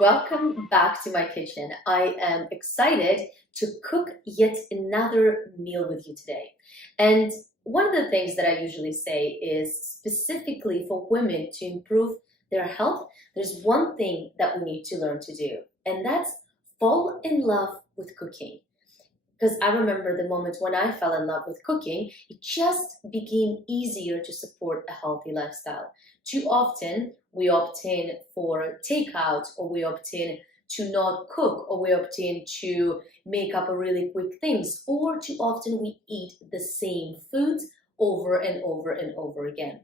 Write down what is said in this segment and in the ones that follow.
Welcome back to my kitchen. I am excited to cook yet another meal with you today. And one of the things that I usually say is specifically for women to improve their health, there's one thing that we need to learn to do, and that's fall in love with cooking. Because I remember the moment when I fell in love with cooking, it just became easier to support a healthy lifestyle. Too often, we opt in for takeout, or we opt in to not cook, or we opt in to make up a really quick things, or too often we eat the same foods over and over and over again.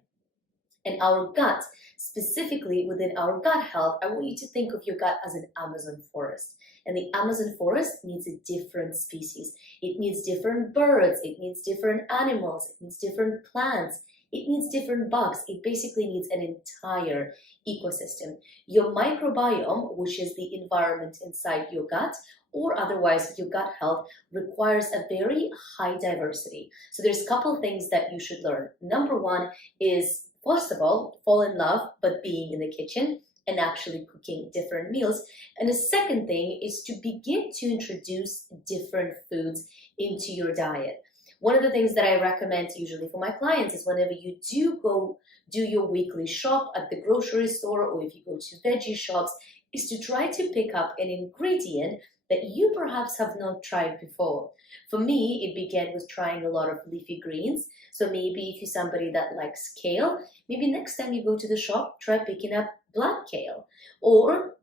And our gut, specifically within our gut health, I want you to think of your gut as an Amazon forest. And the Amazon forest needs a different species. It needs different birds, it needs different animals, it needs different plants, it needs different bugs. It basically needs an entire ecosystem. Your microbiome, which is the environment inside your gut, or otherwise your gut health, requires a very high diversity. So there's a couple things that you should learn. Number one is, first of all, fall in love, but being in the kitchen and actually cooking different meals. And the second thing is to begin to introduce different foods into your diet. One of the things that I recommend usually for my clients is whenever you do go do your weekly shop at the grocery store, or if you go to veggie shops, is to try to pick up an ingredient that you perhaps have not tried before. For me, it began with trying a lot of leafy greens. So maybe if you're somebody that likes kale, maybe next time you go to the shop, try picking up black kale. Or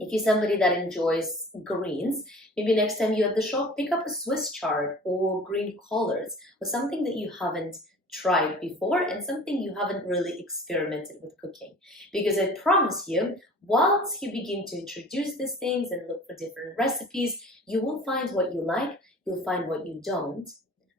if you're somebody that enjoys greens, maybe next time you're at the shop, pick up a Swiss chard or green collards, or something that you haven't tried before and something you haven't really experimented with cooking. Because I promise you, once you begin to introduce these things and look for different recipes, you will find what you like, you'll find what you don't.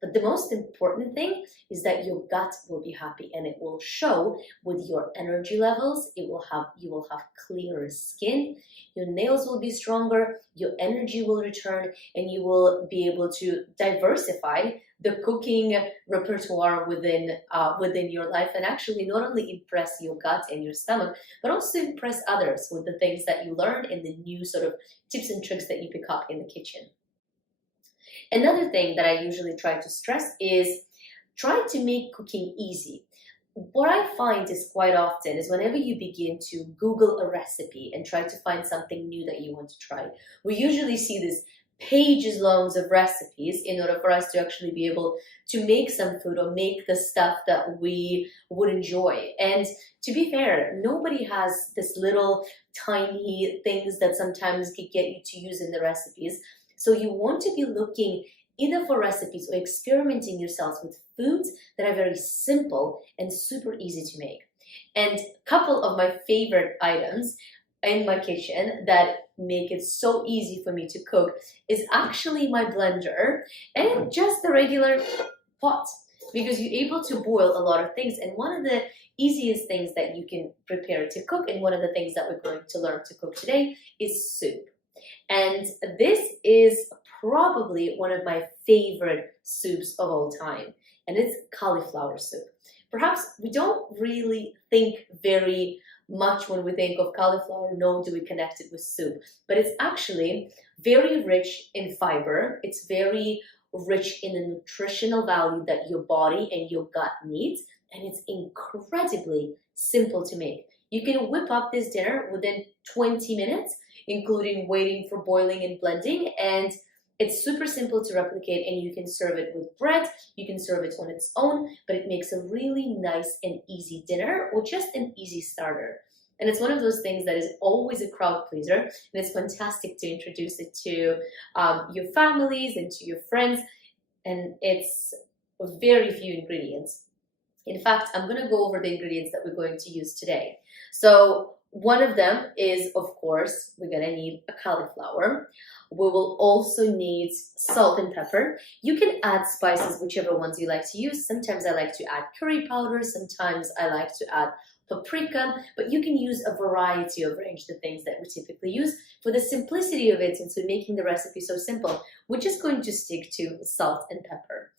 But the most important thing is that your gut will be happy, and it will show with your energy levels. You will have clearer skin, your nails will be stronger, your energy will return, and you will be able to diversify the cooking repertoire within your life, and actually not only impress your gut and your stomach, but also impress others with the things that you learn and the new sort of tips and tricks that you pick up in the kitchen. Another thing that I usually try to stress is try to make cooking easy. What I find is quite often is whenever you begin to Google a recipe and try to find something new that you want to try, we usually see this pages long of recipes in order for us to actually be able to make some food or make the stuff that we would enjoy. And to be fair, nobody has this little tiny things that sometimes can get you to use in the recipes. So you want to be looking either for recipes or experimenting yourselves with foods that are very simple and super easy to make. And a couple of my favorite items in my kitchen that make it so easy for me to cook is actually my blender and just the regular pot, because you're able to boil a lot of things. And one of the easiest things that you can prepare to cook, and one of the things that we're going to learn to cook today, is soup. And this is probably one of my favorite soups of all time, and it's cauliflower soup. Perhaps we don't really think very much when we think of cauliflower, nor do we connect it with soup, but it's actually very rich in fiber. It's very rich in the nutritional value that your body and your gut needs, and it's incredibly simple to make. You can whip up this dinner within 20 minutes, including waiting for boiling and blending, and it's super simple to replicate, and you can serve it with bread, you can serve it on its own, but it makes a really nice and easy dinner, or just an easy starter. And it's one of those things that is always a crowd pleaser, and it's fantastic to introduce it to your families and to your friends, and it's very few ingredients. In fact, I'm going to go over the ingredients that we're going to use today. So One of them is, of course, we're gonna need a cauliflower. We will also need salt and pepper. You can add spices, whichever ones you like to use. Sometimes I like to add curry powder, sometimes I like to add paprika, but you can use a variety of range, the things that we typically use. For the simplicity of it, since we're making the recipe so simple, we're just going to stick to salt and pepper.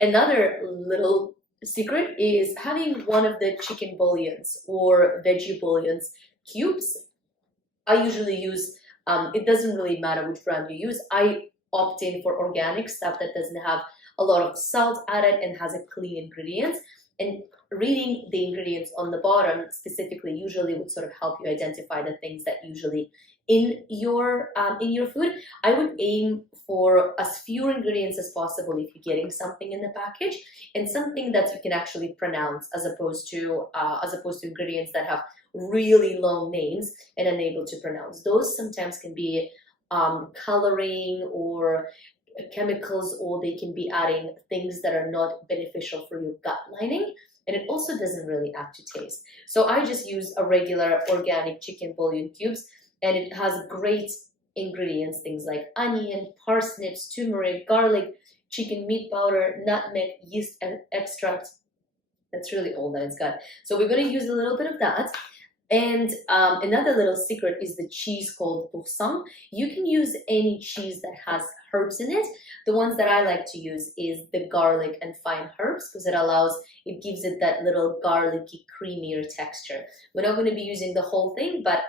Another little secret is having one of the chicken bouillons or veggie bouillons cubes. I usually use, it doesn't really matter which brand you use. I opt in for organic stuff that doesn't have a lot of salt added and has a clean ingredients. And reading the ingredients on the bottom specifically usually would sort of help you identify the things that usually in your food. I would aim for as few ingredients as possible if you're getting something in the package, and something that you can actually pronounce, as opposed to ingredients that have really long names and unable to pronounce. Those sometimes can be coloring or chemicals, or they can be adding things that are not beneficial for your gut lining, and it also doesn't really add to taste. So I just use a regular organic chicken bouillon cubes, and it has great ingredients, things like onion, parsnips, turmeric, garlic, chicken meat powder, nutmeg, yeast extract. That's really all that it's got. So we're going to use a little bit of that. And another little secret is the cheese called boursin. You can use any cheese that has herbs in it. The ones that I like to use is the garlic and fine herbs, because it gives it that little garlicky, creamier texture. We're not going to be using the whole thing, but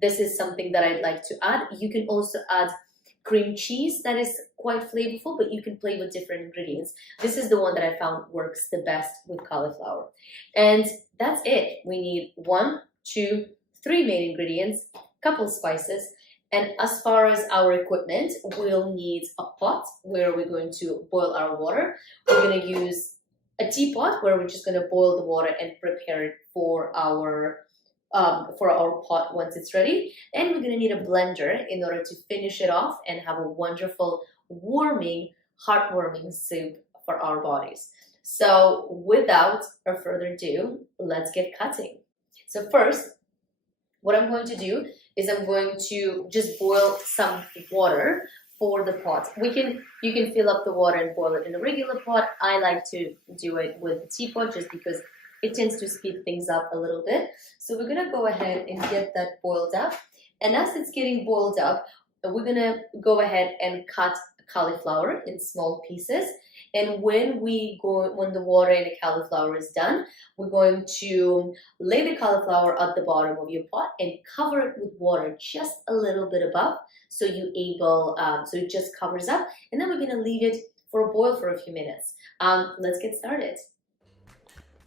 this is something that I'd like to add. You can also add cream cheese that is quite flavorful, but you can play with different ingredients. This is the one that I found works the best with cauliflower. And that's it. We need 1, 2, 3 main ingredients, couple spices, and as far as our equipment, we'll need a pot where we're going to boil our water. We're going to use a teapot where we're just going to boil the water and prepare it for our pot once it's ready. And we're going to need a blender in order to finish it off and have a wonderful, warming, heartwarming soup for our bodies. So without further ado, let's get cutting. So first, what I'm going to do is I'm going to just boil some water for the pot. You can fill up the water and boil it in a regular pot. I like to do it with a teapot just because it tends to speed things up a little bit. So we're gonna go ahead and get that boiled up. And as it's getting boiled up, we're gonna go ahead and cut cauliflower in small pieces. And when the water and the cauliflower is done, we're going to lay the cauliflower at the bottom of your pot and cover it with water just a little bit above, so so it just covers up. And then we're gonna leave it for a boil for a few minutes. Let's get started.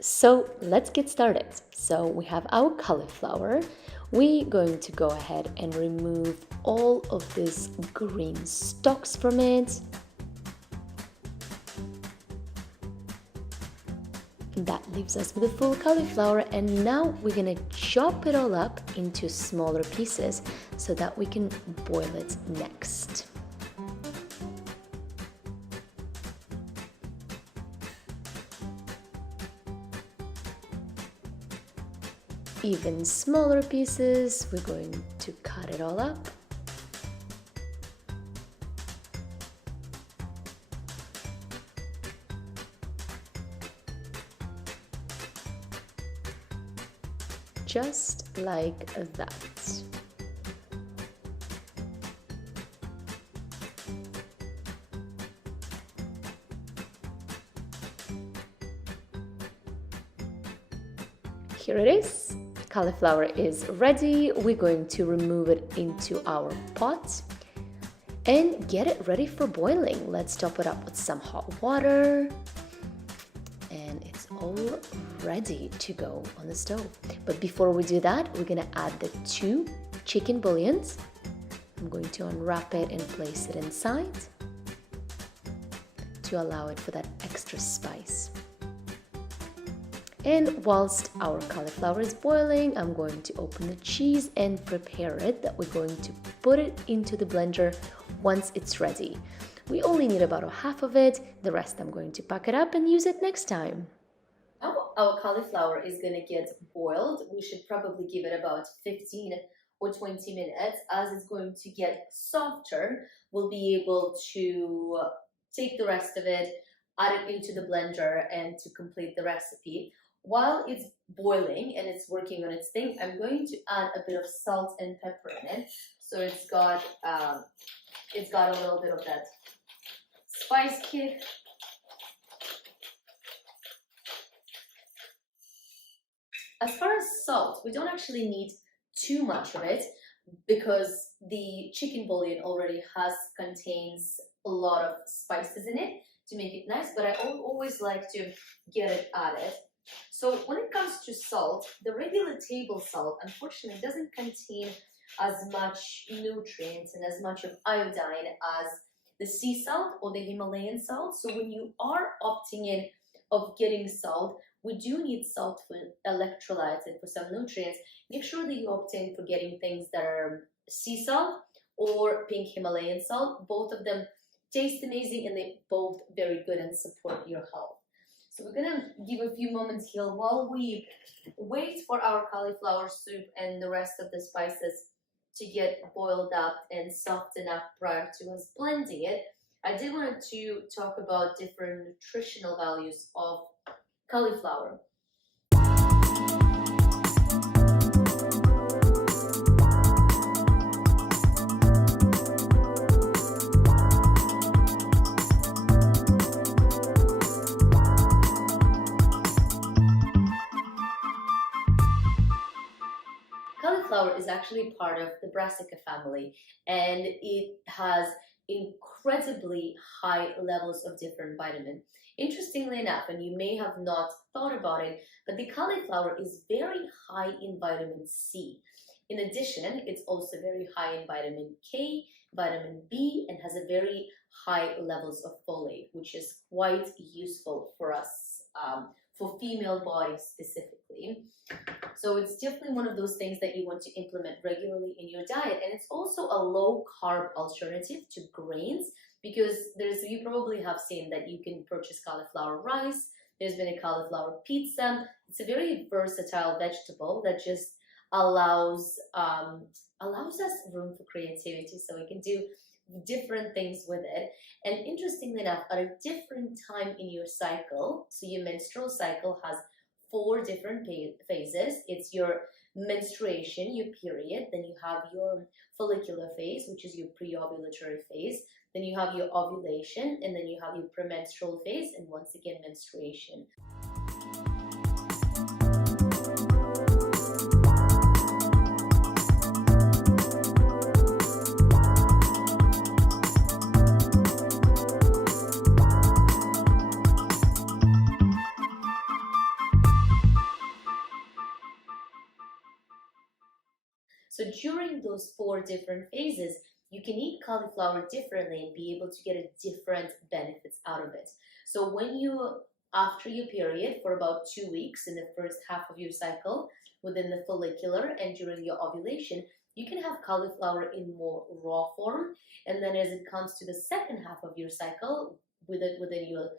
So let's get started. So we have our cauliflower. We're going to go ahead and remove all of these green stalks from it. That leaves us with a full cauliflower, and now we're gonna chop it all up into smaller pieces so that we can boil it next. Even smaller pieces, we're going to cut it all up. Just like that. Here it is. Cauliflower is ready. We're going to remove it into our pot and get it ready for boiling. Let's top it up with some hot water. And it's all ready to go on the stove. But before we do that, we're gonna add the 2 chicken bouillons. I'm going to unwrap it and place it inside to allow it for that extra spice. And whilst our cauliflower is boiling, I'm going to open the cheese and prepare it, that we're going to put it into the blender once it's ready. We only need about a half of it. The rest I'm going to pack it up and use it next time. Now our cauliflower is going to get boiled, we should probably give it about 15 or 20 minutes. As it's going to get softer, we'll be able to take the rest of it, add it into the blender, and to complete the recipe. While it's boiling and it's working on its thing, I'm going to add a bit of salt and pepper in it. So it's got a little bit of that spice kick. As far as salt, we don't actually need too much of it because the chicken bouillon already contains a lot of spices in it to make it nice, but I always like to get it added. So when it comes to salt, the regular table salt unfortunately doesn't contain as much nutrients and as much of iodine as the sea salt or the Himalayan salt. So when you are opting in of getting salt, we do need salt for electrolytes and for some nutrients. Make sure that you opt in for getting things that are sea salt or pink Himalayan salt. Both of them taste amazing and they're both very good and support your health. So we're gonna give a few moments here while we wait for our cauliflower soup and the rest of the spices to get boiled up and soften up prior to us blending it. I did want to talk about different nutritional values of cauliflower. Cauliflower is actually part of the brassica family, and it has incredibly high levels of different vitamins. Interestingly enough, and you may have not thought about it, but the cauliflower is very high in vitamin C. In addition, it's also very high in vitamin K, vitamin B, and has a very high levels of folate, which is quite useful for us, for female bodies specifically. So it's definitely one of those things that you want to implement regularly in your diet. And it's also a low carb alternative to grains, because you probably have seen that you can purchase cauliflower rice. There's been a cauliflower pizza. It's a very versatile vegetable that just allows us room for creativity, so we can do different things with it. And interestingly enough, at a different time in your cycle, so your menstrual cycle has 4 different phases. It's your menstruation, your period, then you have your follicular phase, which is your pre-ovulatory phase, then you have your ovulation, and then you have your premenstrual phase, and once again menstruation. So during those 4 different phases, you can eat cauliflower differently and be able to get a different benefits out of it. So when after your period for about 2 weeks in the first half of your cycle, within the follicular and during your ovulation, you can have cauliflower in more raw form. And then as it comes to the second half of your cycle, within your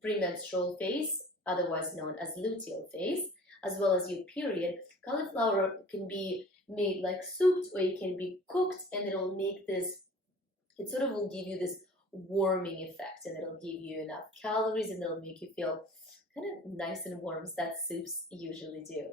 premenstrual phase, otherwise known as luteal phase, as well as your period, cauliflower can be made like soups, or it can be cooked, and it sort of will give you this warming effect, and it'll give you enough calories, and it'll make you feel kind of nice and warm, as that soups usually do.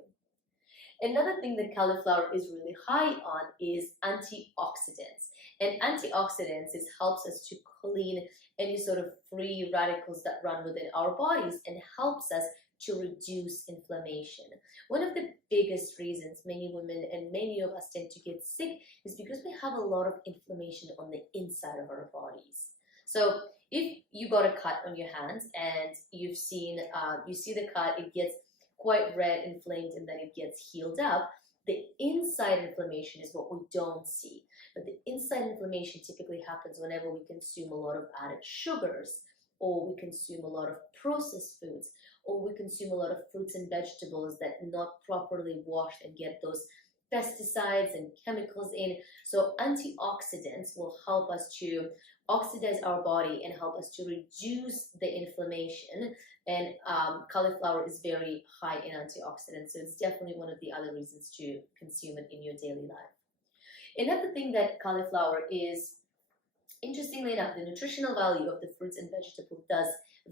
Another thing that cauliflower is really high on is antioxidants. And antioxidants helps us to clean any sort of free radicals that run within our bodies and helps us to reduce inflammation. One of the biggest reasons many women and many of us tend to get sick is because we have a lot of inflammation on the inside of our bodies. So if you got a cut on your hands and you see the cut, it gets quite red, inflamed, and then it gets healed up. The inside inflammation is what we don't see. But the inside inflammation typically happens whenever we consume a lot of added sugars, or we consume a lot of processed foods, or we consume a lot of fruits and vegetables that not properly washed and get those pesticides and chemicals in. So antioxidants will help us to oxidize our body and help us to reduce the inflammation. And cauliflower is very high in antioxidants, so it's definitely one of the other reasons to consume it in your daily life. Another thing that cauliflower is, interestingly enough, the nutritional value of the fruits and vegetables does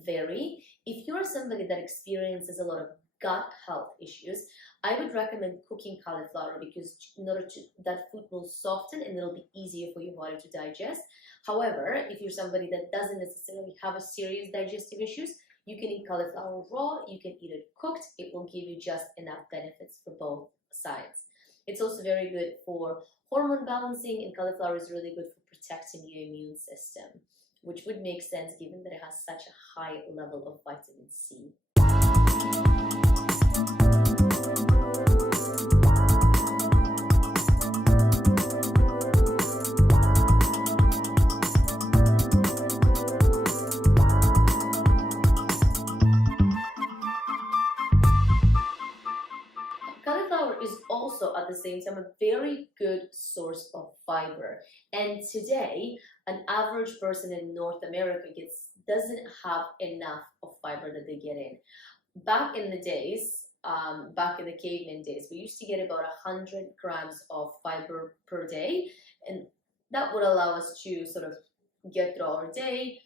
vary. If you're somebody that experiences a lot of gut health issues, I would recommend cooking cauliflower, because in order to, that food will soften and it'll be easier for your body to digest. However, if you're somebody that doesn't necessarily have a serious digestive issues, you can eat cauliflower raw, you can eat it cooked. It will give you just enough benefits for both sides. It's also very good for hormone balancing, and cauliflower is really good for protecting your immune system, which would make sense given that it has such a high level of vitamin C. Cauliflower is also at the same time a very good source of fiber. And today, an average person in North America doesn't have enough of fiber that they get in. Back in the days, back in the caveman days, we used to get about 100 grams of fiber per day, and that would allow us to sort of get through our day,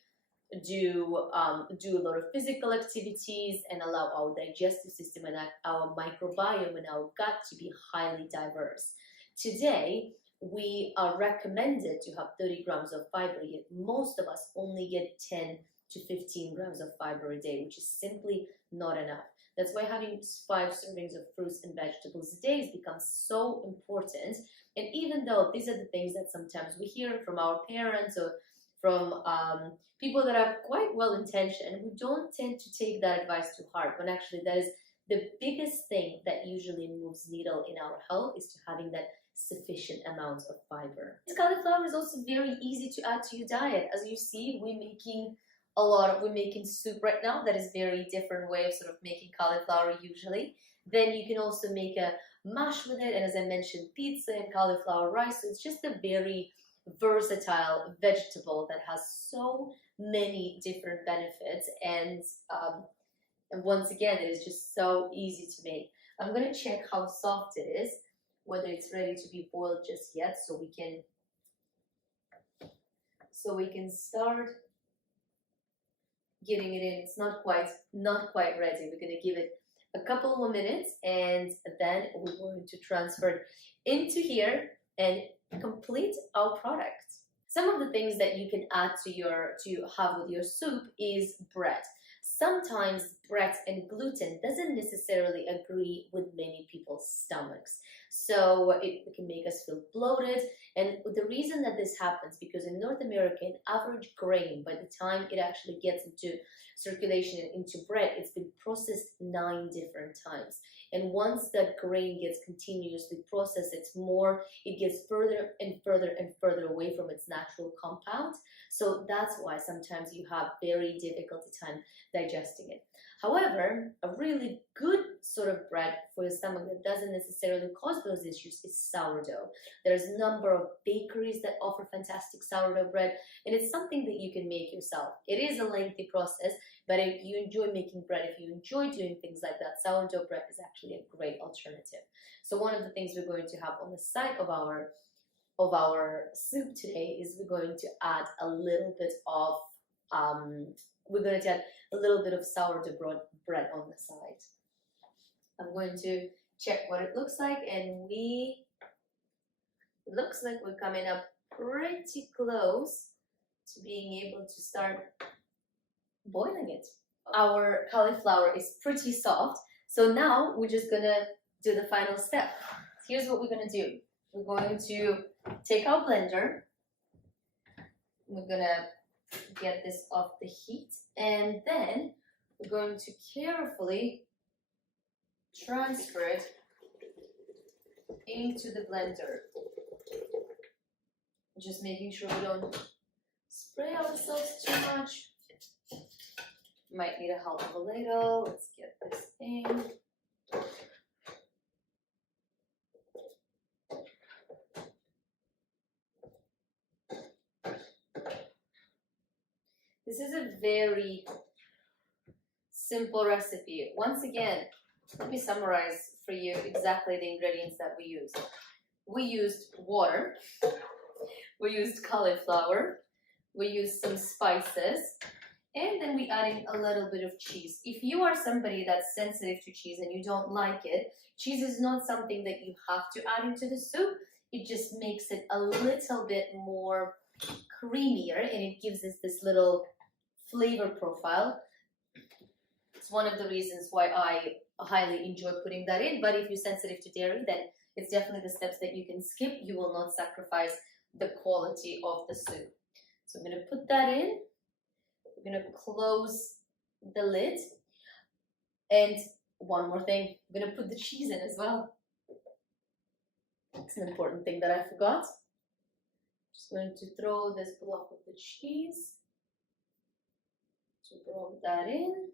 do a lot of physical activities, and allow our digestive system and our microbiome and our gut to be highly diverse. Today, we are recommended to have 30 grams of fiber, yet most of us only get 10 to 15 grams of fiber a day, which is simply not enough. That's why having 5 servings of fruits and vegetables a day has become so important. And even though these are the things that sometimes we hear from our parents or from people that are quite well-intentioned, we don't tend to take that advice to heart, when actually that is the biggest thing that usually moves needle in our health, is to having that sufficient amount of fiber. This cauliflower is also very easy to add to your diet. As you see, we're making soup right now. That is a very different way of sort of making cauliflower usually. Then you can also make a mash with it, and as I mentioned, pizza and cauliflower rice. So it's just a very versatile vegetable that has so many different benefits, and once again, it is just so easy to make. I'm going to check how soft it is, whether it's ready to be boiled just yet, so we can start getting it in. It's not quite ready. We're going to give it a couple more minutes, and then we're going to transfer it into here and complete our product. Some of the things that you can add to have with your soup is bread. Sometimes bread and gluten doesn't necessarily agree with many people's stomachs, so it can make us feel bloated. And the reason that this happens, because in North America, an average grain, by the time it actually gets into circulation and into bread, it's been processed 9 different times. And once that grain gets continuously processed, it gets further and further and further away from its natural compound. So that's why sometimes you have very difficult time digesting it. However, a really good sort of bread for your stomach that doesn't necessarily cause those issues is sourdough. There's a number of bakeries that offer fantastic sourdough bread, and it's something that you can make yourself. It is a lengthy process, but if you enjoy making bread, if you enjoy doing things like that, sourdough bread is actually a great alternative. So one of the things we're going to have on the side of our soup today is we're going to add a little bit of sourdough bread on the side. I'm going to check what it looks like, and it looks like we're coming up pretty close to being able to start boiling it. Our cauliflower is pretty soft, so now we're just gonna do the final step. Here's what we're gonna do. We're going to take our blender. We're gonna get this off the heat, and then we're going to carefully transfer it into the blender. Just making sure we don't spray ourselves too much. Might need a help of a ladle. Let's get this in. This is a very simple recipe. Once again, let me summarize for you exactly the ingredients that we used. We used water, we used cauliflower, we used some spices, and then we added a little bit of cheese. If you are somebody that's sensitive to cheese and you don't like it, cheese is not something that you have to add into the soup. It just makes it a little bit more creamier and it gives us this little flavor profile. It's one of the reasons why I highly enjoy putting that in, but if you're sensitive to dairy, then it's definitely the steps that you can skip. You will not sacrifice the quality of the soup. So I'm going to put that in. We're going to close the lid. And one more thing, I'm going to put the cheese in as well. It's an important thing that I forgot. Just going to throw this block of the cheese. To drop that in.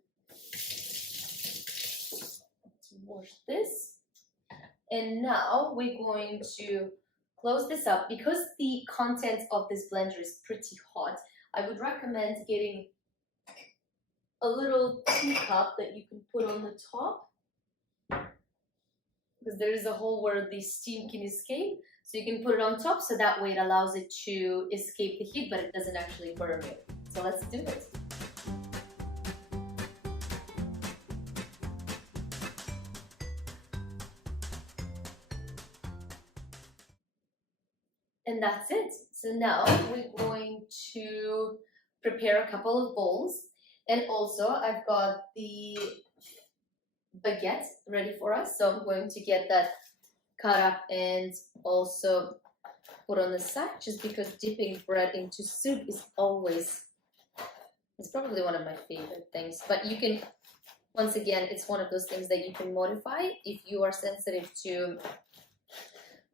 To wash this. And now we're going to close this up. Because the contents of this blender is pretty hot, I would recommend getting a little teacup that you can put on the top, because there is a hole where the steam can escape. So you can put it on top, so that way it allows it to escape the heat, but it doesn't actually burn you. So let's do it. And that's it. So now we're going to prepare a couple of bowls. And also I've got the baguette ready for us. So I'm going to get that cut up and also put on the side, just because dipping bread into soup is always, it's probably one of my favorite things. But you can, once again, it's one of those things that you can modify. If you are sensitive to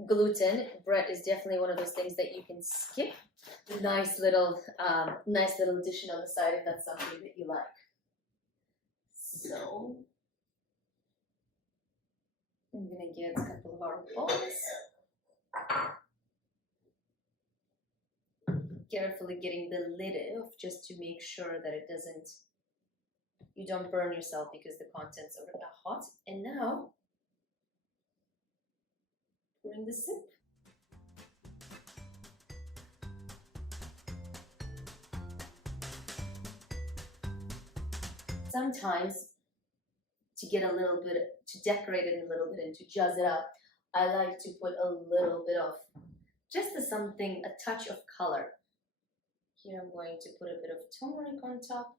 gluten, bread is definitely one of those things that you can skip. Nice little addition on the side if that's something that you like. So I'm gonna get a couple of our bowls. Carefully getting the lid off just to make sure that it doesn't, you don't burn yourself because the contents are hot. And now pouring the soup. Sometimes to get a little bit, to decorate it a little bit and to jazz it up, I like to put a little bit of, just something, a touch of color. Here I'm going to put a bit of turmeric on top.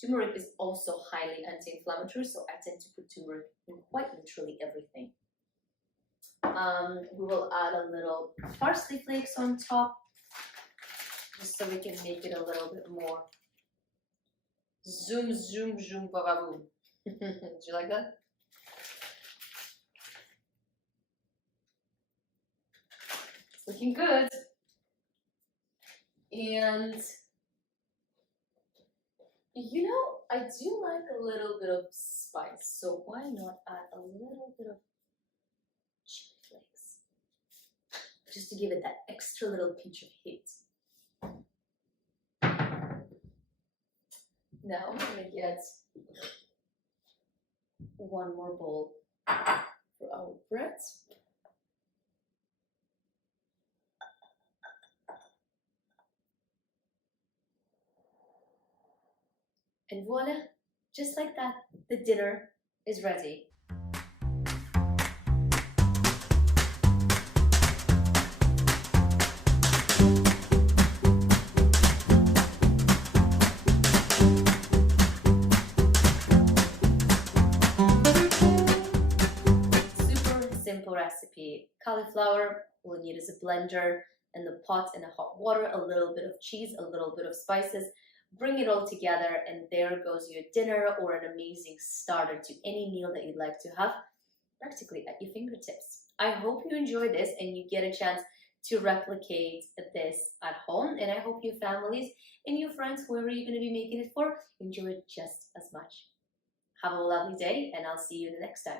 Turmeric is also highly anti-inflammatory, so I tend to put turmeric in quite literally everything. We will add a little parsley flakes on top, just so we can make it a little bit more zoom, zoom, zoom, ba-ba-boom. Did you like that? It's looking good. And you know, I do like a little bit of spice, so why not add a little bit of chili flakes, just to give it that extra little pinch of heat. Now I'm gonna get one more bowl for our bread. And voila, just like that, the dinner is ready. Super simple recipe. Cauliflower, all you need is a blender and the pot and a hot water, a little bit of cheese, a little bit of spices. Bring it all together and there goes your dinner, or an amazing starter to any meal that you'd like to have, practically at your fingertips. I hope you enjoy this and you get a chance to replicate this at home, and I hope your families and your friends, whoever you're going to be making it for, enjoy it just as much. Have a lovely day and I'll see you the next time.